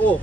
ഓ.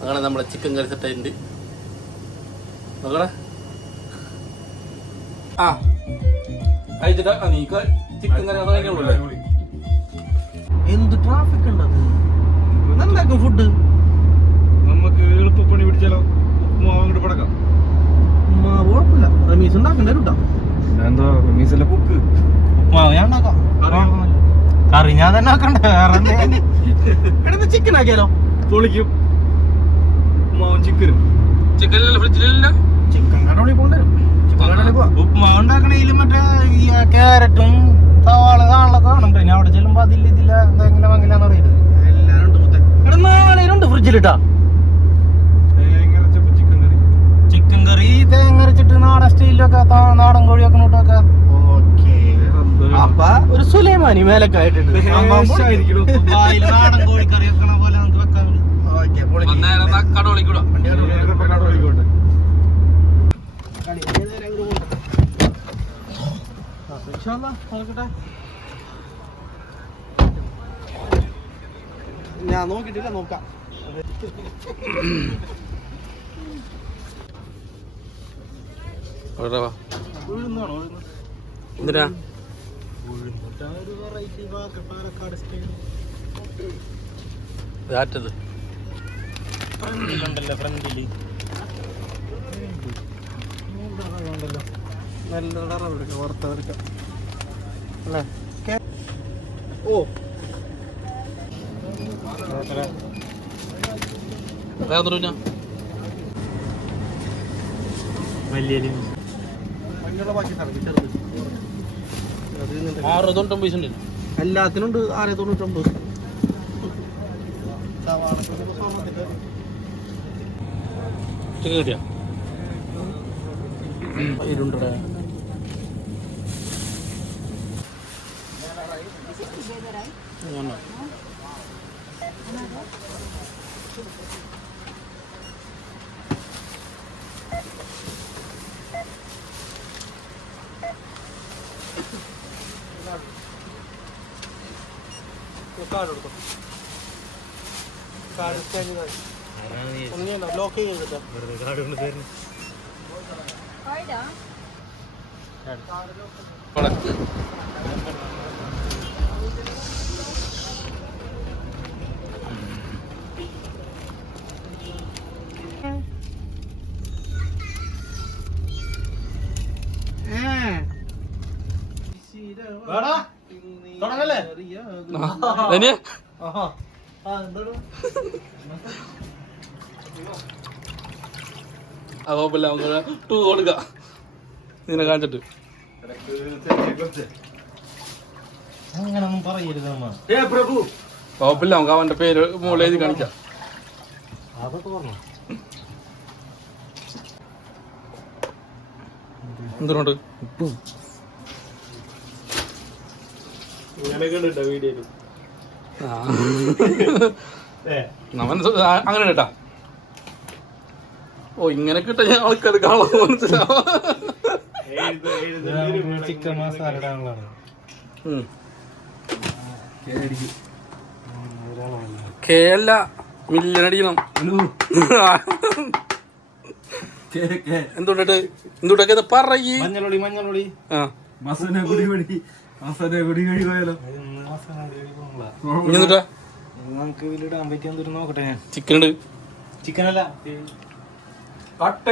അങ്ങനെ നമ്മളെ ചിക്കൻ കറി സെറ്റ് ആയിട്ടുണ്ട്. നോക്കണേ ആ. എന്ത് ട്രാഫിക് ഉണ്ടത്? എന്താക്കും ഫുഡ് നമുക്ക് പണി പിടിച്ചാലോ? ഉപ്പുമാവ് അങ്ങോട്ട് പടക്കാം. കുഴപ്പമില്ല. റമീസ് ഉണ്ടാക്കണ്ടേ കേട്ടോ എന്താ മീസല്ല കുക്ക്? ഉപ്പുമാവ് ഞാൻ ഉണ്ടാക്കാം. കറി ഞാൻ തന്നെ ആക്കണ്ട? വേറെ ചിക്കൻ ആക്കിയാലോ? പൊളിക്കും. ഉപ്പുമാവും ചിക്കനും ചിക്കൻ ഫ്രിഡ്ജിലില്ല ചിക്കൻ കടോളി പോവാ. ഉപ്പുമാവ് ഉണ്ടാക്കണേലും മറ്റേ ഈ ക്യാരറ്റും സവാള കാണലൊക്കെ കാണും. പിന്നെ അവിടെ ചെല്ലുമ്പോ അതില്ല ഇതില്ല എന്തെങ്കിലും അങ്ങനെയാന്ന് അറിയില്ല എടാ നാളെ ഫ്രിഡ്ജിലിട്ടാ തേങ്ങ അരച്ചപ്പോ ചിക്കൻ കറി ചിക്കൻ കറി തേങ്ങ അരച്ചിട്ട് നാടൻ സ്റ്റൈലിലൊക്കെ നാടൻ കോഴിയൊക്കെ നോട്ടൊക്കെ അപ്പൊ ഒരു സുലൈമാനി മേലൊക്കെ ആയിട്ടുണ്ട്. നാടൻ കോഴിക്കറി വെക്കണ പോലെ നമുക്ക് വെക്കാൻ. ഞാൻ നോക്കിട്ടില്ല നോക്കാം. എന്തിനാ? ഇതാറ്റത്. നല്ല വറുത്തെടുക്കാം അല്ലേ? ഓ വേറെ വലിയ ആറ് തൊണ്ണൂറ്റൊമ്പത് പൈസ ഉണ്ട് എല്ലാത്തിനും ഉണ്ട് ആറ് തൊണ്ണൂറ്റൊമ്പത് കിട്ടിയാ? ഇരുണ്ടടാ. കാർഡ് കൊടുക്കും. കാർഡ് സ്കാൻ ചെയ്താൽ ഒന്നും ലോക്ക് ചെയ്തിട്ട് അതിന് ആഹാ ആ ആ കുഴപ്പമില്ല നമുക്ക് ടൂ കൊടുക്കാം ഇതിനെ കാണിച്ചിട്ട് കുഴപ്പമില്ല നമുക്ക് അവന്റെ പേര് മുകളിൽ എഴുതി കാണിക്കാം എന്തുകൊണ്ട് ഇങ്ങനെയൊക്കെ ഉണ്ട് വീഡിയോയിൽ ആ. അവൻ സ- ആ- അങ്ങനെ കേട്ടാ ഓ ഇങ്ങനെ കിട്ടാ ഞാൻ ആൾക്കാർ കാണാൻ മനസ്സിലാവും. ചിക്കൻ മസാല ഇടാനുള്ളതാണ് ഉം. കെ അല്ല മില്യൺ അടിക്കണം എന്തുകൊണ്ടിട്ട് എന്തുകൊണ്ടൊക്കെ പറയ്. മഞ്ഞളൊടി മഞ്ഞളൊടി. ആ. മസന കുടി ചിക്കൻ ഉണ്ട് ചിക്കൻ അല്ല കട്ട്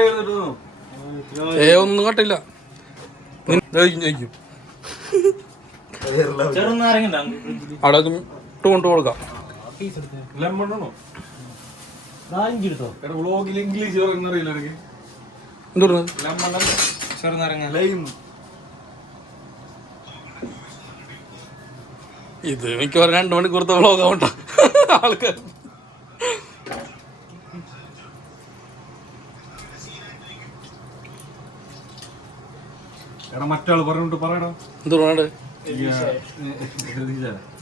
ഏ ഒന്നും കട്ടില്ല. അവിടെ ഇട്ട് കൊണ്ടു കൊടുക്കാം. ലെമൺ ആണോ വ്ളോഗിൽ ഇംഗ്ലീഷ് പറയുന്ന അറിയില്ല എനിക്ക് എന്തുകൊണ്ട് ലെമൺ ചെറുനാരങ്ങ. ലൈം ഇത് മിക്കവാറും രണ്ട് മണിക്കൂർത്തെ വ്ളോഗ് ആവണ്ട ആൾക്കാർ എടാ പറയടാ.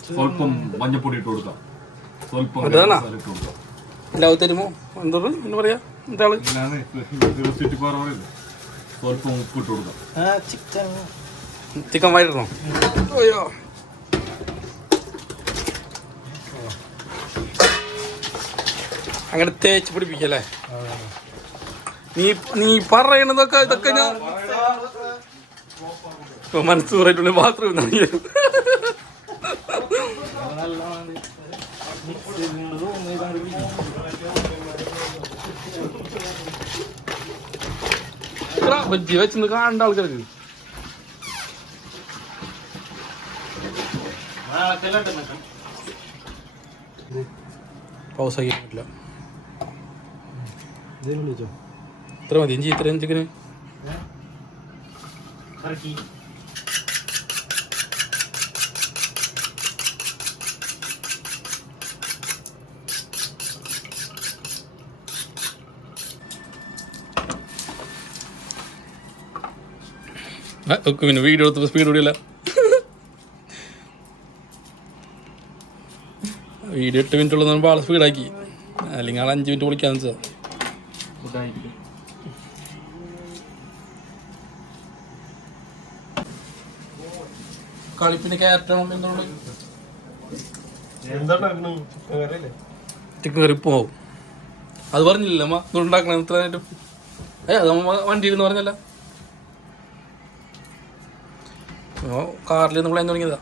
സ്വല്പം മഞ്ഞപ്പൊടി ഇട്ട് കൊടുക്കാം. സ്വല്പം അതാണോ? മസാല ഇട്ട് കൊടുക്കാം. എല്ലാവരും തരുമോ? എന്തോന്ന് എന്ന് പറയാ? എന്താൾ? സ്വല്പം ഉപ്പിട്ട് കൊടുക്കാം. ആ ചിക്കൻ. ചിക്കൻ വയറ്റണോ അയ്യോ. അങ്ങനെ തേച്ച് പിടിപ്പിക്കല്ലേ? നീ നീ പറയണതൊക്കെ ഇതൊക്കെ ഞാൻ മനസ്സൂറായിട്ടുള്ള ബാത്റൂം ബജ്ജി കാണണ്ട കാണേണ്ട ആൾക്കാർക്ക്. പൗസ് ആക്കി പറ്റില്ല ഇത്ര മതി ഇഞ്ചി ഇത്രയും ചിക്കന് പിന്നെ വീഡിയോ എടുത്തപ്പോൾ സ്പീഡ് കൂടിയല്ല. വീഡിയോ എട്ട് മിനിറ്റ് ഉള്ളത് ആൾ സ്പീഡാക്കി അല്ലെങ്കിൽ ആൾ അഞ്ച് മിനിറ്റ് വിളിക്കാന്ന് വെച്ചാൽ കളിപ്പിന് ക്യാരറ്റ് ആണോ എന്നുള്ള എന്താണ് വേറെ ചിക്കൻ കറി പോവും അത് പറഞ്ഞില്ല അമ്മ ഇത് ഉണ്ടാക്കണം ഇത്ര നേരം ഏ അത് അമ്മ വണ്ടി ഇരുന്ന് പറഞ്ഞല്ല. ഓ കാറിൽ നിന്ന് പ്ലാൻ തുടങ്ങിയതാ.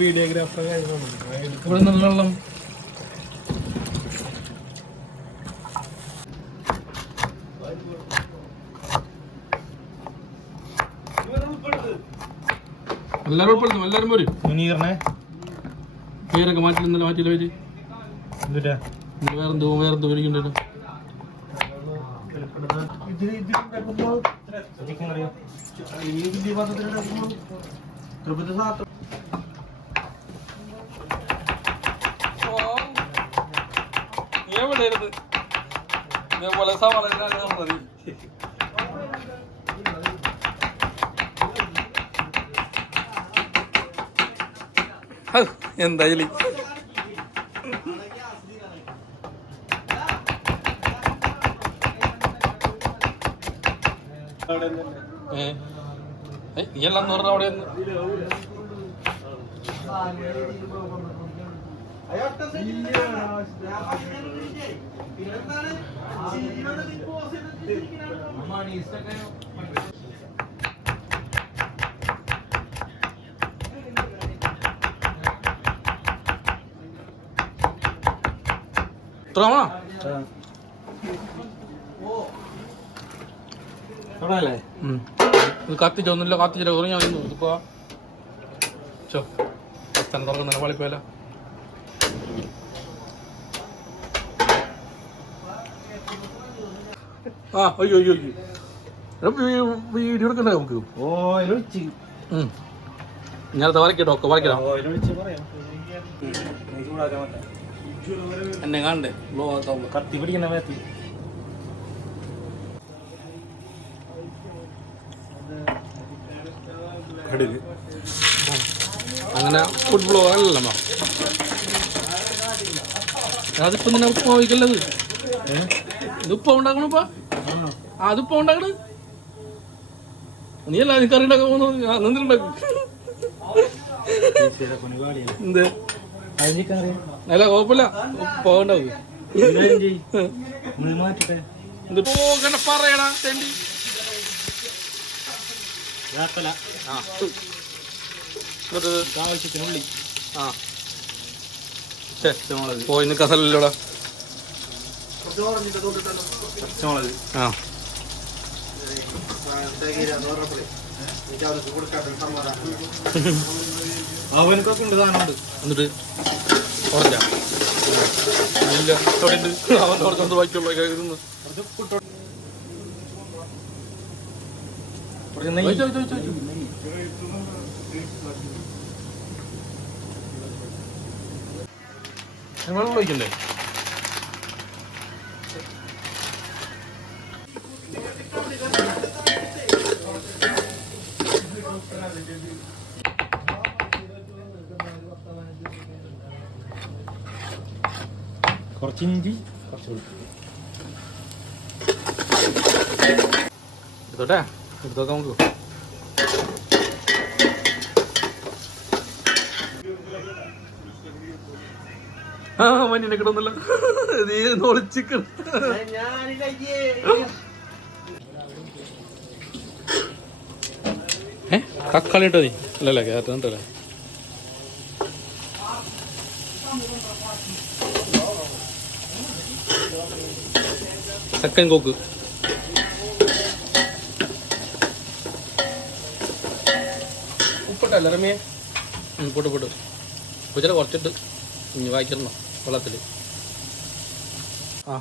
വീഡിയോഗ്രാഫർ ഇവിടെ നല്ല വെള്ളം എല്ലാവരും ഉൾപ്പെടുത്തും എല്ലാവരും പോരും. മുനീറിനെ. പേരൊക്കെ മാറ്റില്ല മാറ്റില്ല പേര്? എന്തുട്ടാ? വേറെന്തോ വേറെന്തോ പേരിക്കുണ്ടല്ലോ ചിക്കൻ കറിയോ ഇതേപോലെ സവാള മതി എന്തായാലും നീ എല്ലാം എന്ന് പറഞ്ഞ അവിടെ തുടങ്ങാ തുടങ്ങല്ലേ ഇത് കത്തിച്ചൊന്നുമില്ല കത്തിച്ചില്ല കുറഞ്ഞാൽ ഇതിപ്പോ ചോ തന്നെ തുറക്കുന്നില്ല ആ അയ്യോ അയ്യോ അയ്യോ. വീഡിയോ എടുക്കണ്ടേ നമുക്ക്? ഓ. ഇങ്ങനത്തെ ഒക്കെ എന്നെ കാണണ്ടേ? കത്തി പിടിക്കുന്ന അങ്ങനെ ഫുഡ് അല്ലല്ലോ അതിപ്പോ നിന്നെ ഉപ്പ് വയ്ക്കല്ലത് ഇത്? ഉപ്പ ഉണ്ടാക്കണപ്പാ അതിപ്പോ ഉണ്ടാക്കണത് നീ അല്ല നീ കറി ഉണ്ടാക്കാൻ പോകുന്നത് നിന്നിട്ടുണ്ടാക്കും എന്ത്? അത് ചിക്കൻ കറിയോ അല്ല കുഴപ്പമില്ല പോകണ്ടാവും പോയിന്ന് പോകണ പറയടാ തെണ്ടി. ആ. എന്നിട്ട് ആവശ്യത്തിനുള്ളി ആ. ഛെ, പോയി നിൽക്കാസല്ലോടാ പച്ചമുളക് ആ. അവനക്കൊക്കെ ഉണ്ട് സാധനമുണ്ട് എന്നിട്ട് ഓറഞ്ച ഇല്ല. അവൻ ഓർക്കുന്നത് ബാക്കിയുള്ള നെയ്യ്. വെള്ളം ഒഴിക്കണ്ടേ കുറച്ച് ഇഞ്ചി കുറച്ച് എടുത്തോട്ടെ? എടുത്തോക്കാം നമുക്ക് ആ മഞ്ഞിനെ കിടന്നല്ലോ. നീ നോളിച്ചിക്കണം ഏ തക്കാളി ഇട്ടോ നീ അല്ലല്ലേ കയറ്റം ഉണ്ടല്ലേ സെക്കൻഡ് കോക്ക് ഉപ്പിട്ടല്ലേ റമിയെ? പൊട്ട് പൊട്ട് ഉപ്പിച്ചിട്ട് കുറച്ചിട്ട് ഇനി വായിക്കണം വെള്ളത്തിൽ. ആ.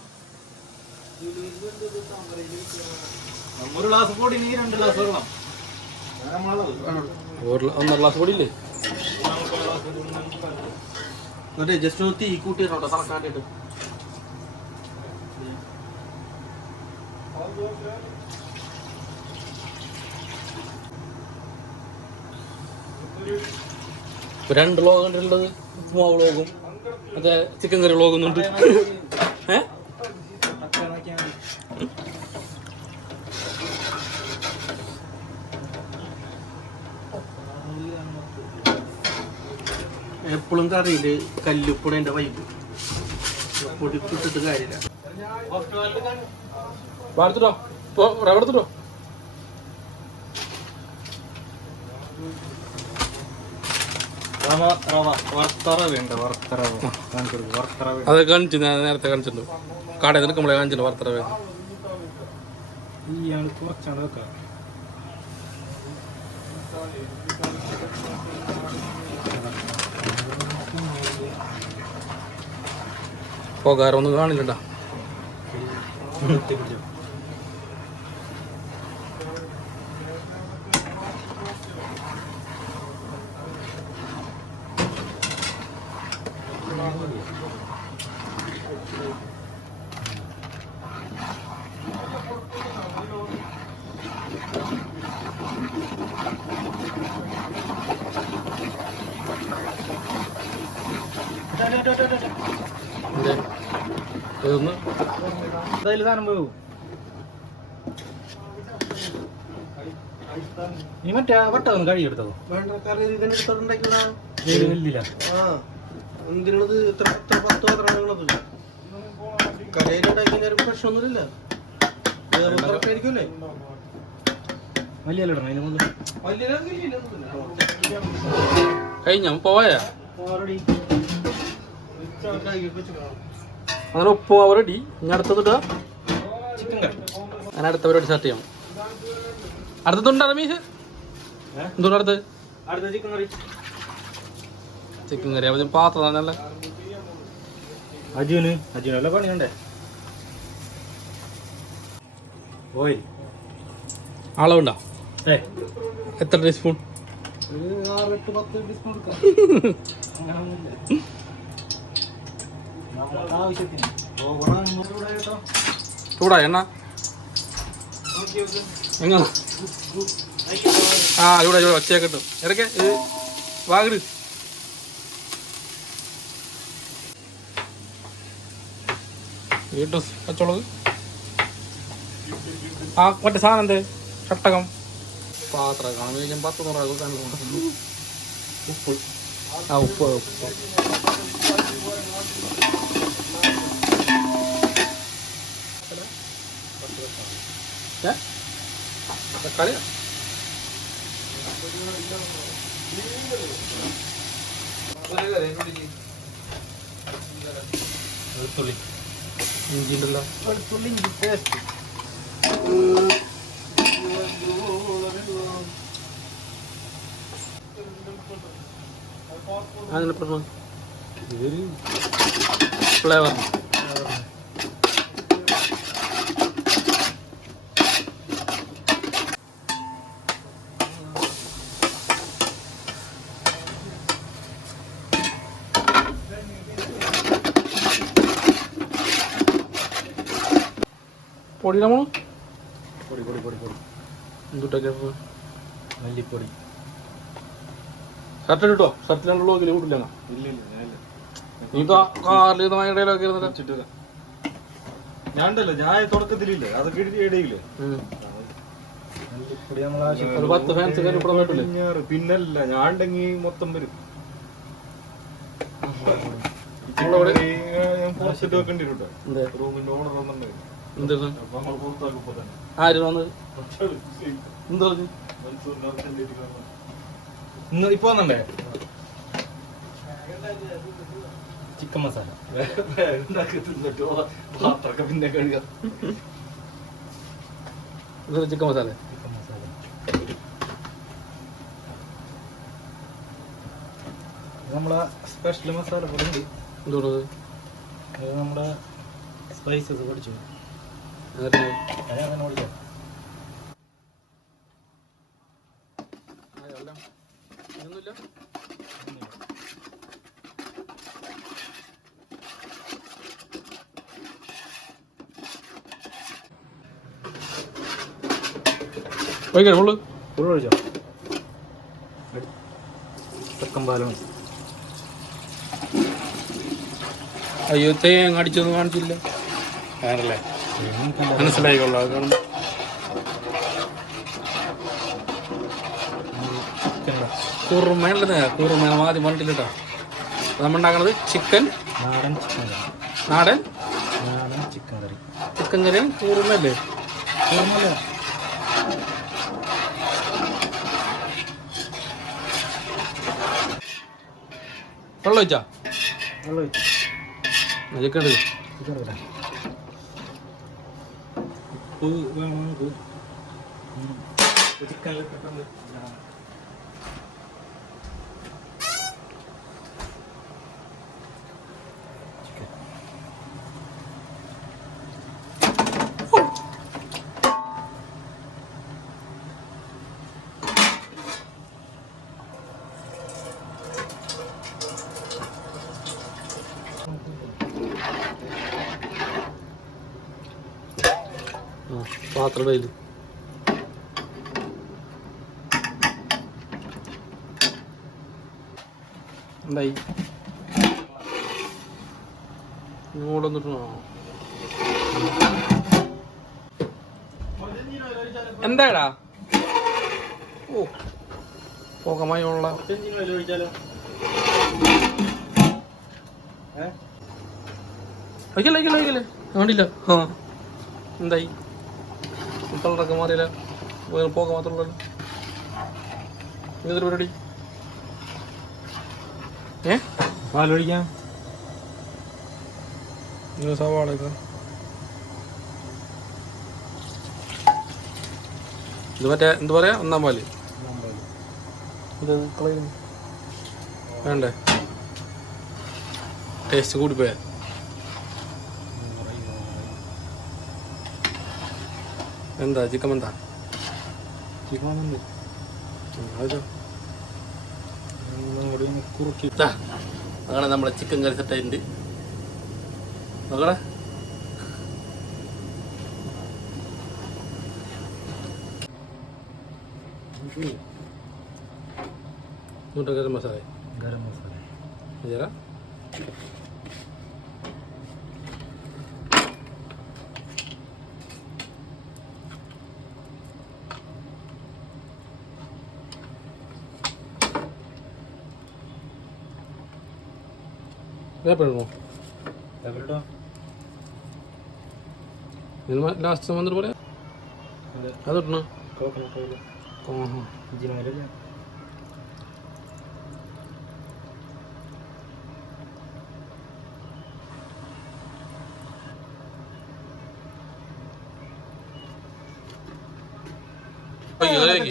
ഒരു ഗ്ലാസ് കൂടി നീ രണ്ട് ഗ്ലാസ് വെള്ളം. ഒന്നര ഗ്ലാസ് പൊടിയില്ലേ എന്നിട്ട് ജസ്റ്റ് ഒന്ന് തീ കൂട്ടിയിട്ടോ തലക്കാട്ടിട്ട് ഇപ്പൊ രണ്ട് വ്ളോഗ് കണ്ടിട്ടുള്ളത് ഉപ്പുമാവ് വ്ളോഗും മറ്റേ ചിക്കൻ കറി വ്ളോഗും ഉണ്ട്. എപ്പോഴും കറിയിൽ കല്ലുപ്പൊടിന്റെ വൈബ് പൊടിപ്പിട്ടിട്ട് കാര്യമില്ല. വാർത്തിട്ടോ. അത് കാണിച്ചു ഞാൻ നേരത്തെ കാണിച്ചിട്ടുണ്ട്. കടയിൽ നിന്ന് നമ്മളെ കാണിച്ചിട്ടുണ്ട് ഈ ആൾ കുറച്ചാണ് വെക്കാം. പോകാറൊന്നും കാണില്ലണ്ട എന്തേ ഇതൊന്ന് എന്തായാലും സാധനം പോകും നീ മറ്റേ വട്ട ഒന്ന് ഇത്ര പത്ത് കരയിലുണ്ടാക്കിയ പ്രശ്നമൊന്നുമില്ല. മുകളിൽ കഴിഞ്ഞ? പോവായാ അങ്ങനെ ഉപ്പും അവർ ഇടി ഇനി അടുത്തത് ചിക്കൻ കറി. ഞാൻ അടുത്ത പരിപാടി സ്റ്റാർട്ട് ചെയ്യാം. അടുത്തതുണ്ടോ റമീഷ്? എന്തുകൊണ്ട് അടുത്ത്? അടുത്ത ചിക്കൻ കറി. ചിക്കൻ കറി. അപ്പം പാത്രം തന്നെയല്ലേ അജുന് അജുനല്ല പണിയുണ്ടേ ഓയ് അളവുണ്ടോ എത്ര ടീസ്പൂൺ ഒരു ആറെട്ട് പത്ത് ടീസ്പൂൺ എടുക്കാം അങ്ങനൊന്നുമില്ല നമുക്ക് ആവശ്യത്തിന് ഓവറാണ് കേട്ടോ ചൂടാ എണ്ണ. എങ്ങനെ ആ ചൂടാ ചൂടാ ഒച്ചയൊക്കെ കിട്ടും ഇറക്കെ ഇത് വാഗട് വീട്ടു പച്ചമുളക് ആ മറ്റേ സാധനം എന്തേ? ഷട്ടകം പാത്രം കാണുമ്പോൾ പത്ത് നൂറ് ഉപ്പ് ആ ഉപ്പ് ഉപ്പ്. ഏ തക്കാളിയാ വെളുത്തുള്ളി. ഇഞ്ചി ഉണ്ടല്ലോ വെളുത്തുള്ളി ഇഞ്ചി പേസ്റ്റ് അങ്ങനെ പറഞ്ഞു ഇതൊരു ഫ്ലേവർ പൊടി നമ്മൾ പൊടി പൊടി പൊടി പൊടി. എന്തുട്ടൊക്കെ മല്ലിപ്പൊടി. ഷർട്ട് ഇട്ടോ ഷർട്ടിലുള്ള ഇതിൽ കൂട്ടില്ല ഇല്ല ഇല്ല നീ കാറിൽ ഇടയിലൊക്കെ ഇരുന്നിട്ട്? ഞാൻ ഉണ്ടല്ലോ ഞാൻ തുടക്കത്തിലില്ലേ? അതൊക്കെ ഇട- ഇടയില്ലേ? പിന്നല്ല ഞാൻ ഉണ്ടെങ്കിൽ മൊത്തം വരും. ഞാൻ പുറത്തിട്ട് വെക്കേണ്ടി കേട്ടോ. റൂമിന്റെ ഓണർ പുറത്താക്കും ആര് വന്നത്? എന്താ പറഞ്ഞു. ഇന്ന് ഇപ്പൊ ചിക്കൻ മസാല. പിന്നെ കഴുകാം. ചിക്കൻ മസാല. ചിക്കൻ മസാല. നമ്മളെ സ്പെഷ്യൽ മസാല പൊടി ഉണ്ട് നമ്മുടെ സ്പൈസസ് പഠിച്ചു. ഫുള്ള് ഒഴിച്ചോ പാലം. അയ്യോ തേങ്ങ അടിച്ചൊന്നും കാണിച്ചില്ല. ആണല്ലേ? മനസ്സിലായിക്കൊള്ളാം. കാരണം കുറുമയുള്ളത് കുറുമ ആദ്യം പറഞ്ഞിട്ടില്ലട്ടോ നമ്മൾ ചിക്കൻ നാടൻ ചിക്കൻ നാടൻ നാടൻ ചിക്കൻ കറി. ചിക്കൻ കറിയും കുറുമല്ലേ ഓർമ്മല്ല വെള്ളം ഒഴിച്ചാ? വെള്ളം ഒഴിച്ചു? ചിക്കൻ എടുക്കും. ചിക്കൻ കറി ഉപ്പ് വേണം നമുക്ക് ചിക്കനിൽ പെട്ടെന്ന് ആ പാത്രം കയ്യിൽ എന്തായി? ഇങ്ങോട്ട് വന്നിട്ടോ എന്താടാ? ഓ പോകമായുള്ള ഒഴിക്കല്ലേ ഒഴിക്കല്ലേ ഒഴിക്കല്ലേ? വേണ്ടില്ല ആ. എന്തായി? കളറൊക്കെ മാറിയില്ല പോക മാത്രമല്ല ഇങ്ങനത്തെ പരിപാടി? ഏ? പാലൊഴിക്കാം ഇത് മറ്റേ എന്താ പറയാ? ഒന്നാം പാൽ. ഇത് വേണ്ടേ? ടേസ്റ്റ് കൂടിപ്പോയാ എന്താ ചിക്കൻ എന്താ ചിക്കൻ അത് അങ്ങനെ നമ്മളെ ചിക്കൻ കറി നോക്കടാ. നൂറ്റ ഗരം മസാല. ഗരം മസാല. ജरा വേപ്പിടണോ എവരിട്ടോ ലാസ്റ്റ് లాస్ట్ പറയാം അതിടണോ കോക്കനട്ട് కోకనట్ ആഹാ. ഇഞ്ചിൻ ഓയിലല്ലേ കറിയാക്കി കറിയാക്കി ആ വ്ളോഗ് വ്ളോഗ്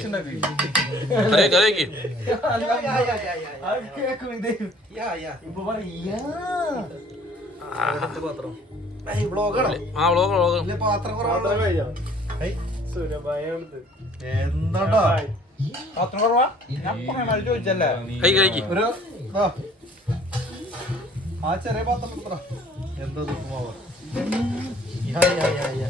എന്താട്ടോ പാത്രം കുറവാ? ഞാൻ ചോദിച്ചല്ലേ കൈ കഴിക്കി ഒരു. ആ ചെറിയ പാത്രം എത്ര എന്താ യാ,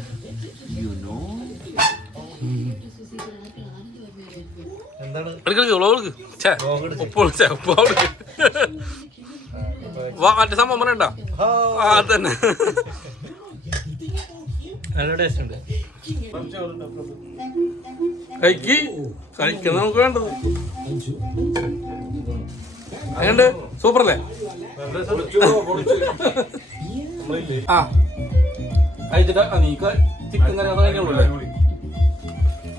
മറ്റേ സംഭവം പറയണ്ട. ആ തന്നെ. നല്ല ടേസ്റ്റ് ഉണ്ട്. കഴിക്ക്. കഴിക്കുന്ന നമുക്ക് വേണ്ടത്. അങ്ങണ്ട് സൂപ്പർ അല്ലേ ആ കഴിച്ചിട്ട് ആ, നീ ചിക്കൻ കറി അത് കഴിഞ്ഞുള്ളൂ അല്ലേ?